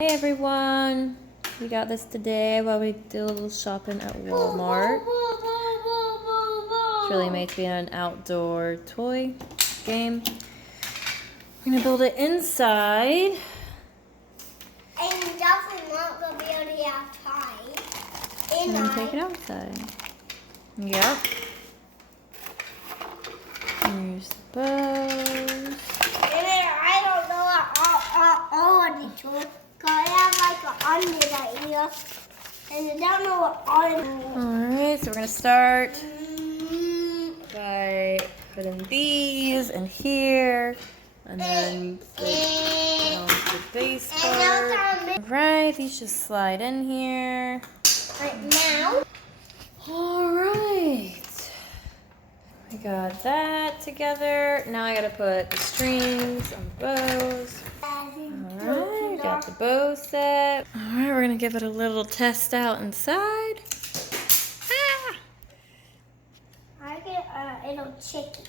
Hey everyone, we got this today while we did a little shopping at Walmart. It's really made to be an outdoor toy game. We're gonna build it inside. And you definitely not gonna be able to outside. And then take it outside. Yep. Here's the bows. I don't know what all of these are. Cause I have like an under that here. And I don't know what all. Alright, so we're gonna start by putting these in here. And then put the base part. Alright, these just slide in here. Right now. Alright. I got that together. Now I gotta put the strings on the bows. Alright, got the bow set. Alright, we're gonna give it a little test out inside. Ah! I get a little chicken.